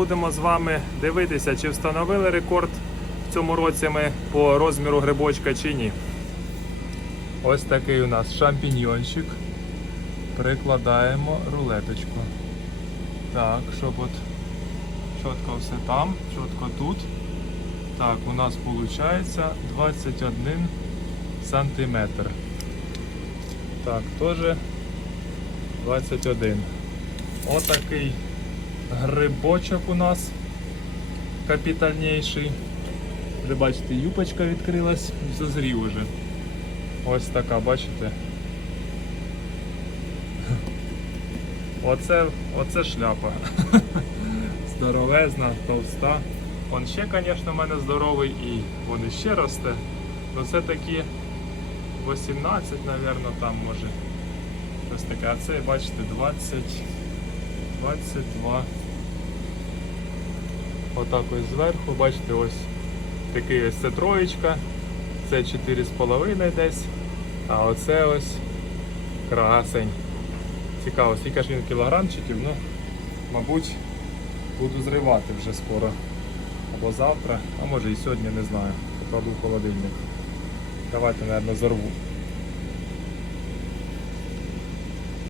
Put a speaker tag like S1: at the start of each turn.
S1: Будемо з вами дивитися, чи встановили рекорд в цьому році ми по розміру грибочка чи ні. Ось такий у нас шампіньйончик. Прикладаємо рулеточку. Так, щоб от чітко все там, чітко тут. Так, у нас виходить 21 сантиметр. Так, теж 21. Отакий грибочок у нас капітальніший. Вже бачите, юпочка відкрилась, зазрів уже. Ось така, бачите? Оце, оце шляпа. Здоровезна, товста. Он ще, звісно, в мене здоровий і він ще росте. Ну це такі 18, мабуть, там може. Щось таке. А це, бачите, 20, 22. Отак ось зверху, бачите, ось такий ось це троєчка. Це 4,5 десь. А оце ось красень. Цікаво, скільки ж він кілограмчиків, ну, мабуть, буду зривати вже скоро. Або завтра, а може і сьогодні, не знаю. Покладу в холодильник. Давайте, мабуть, зорву.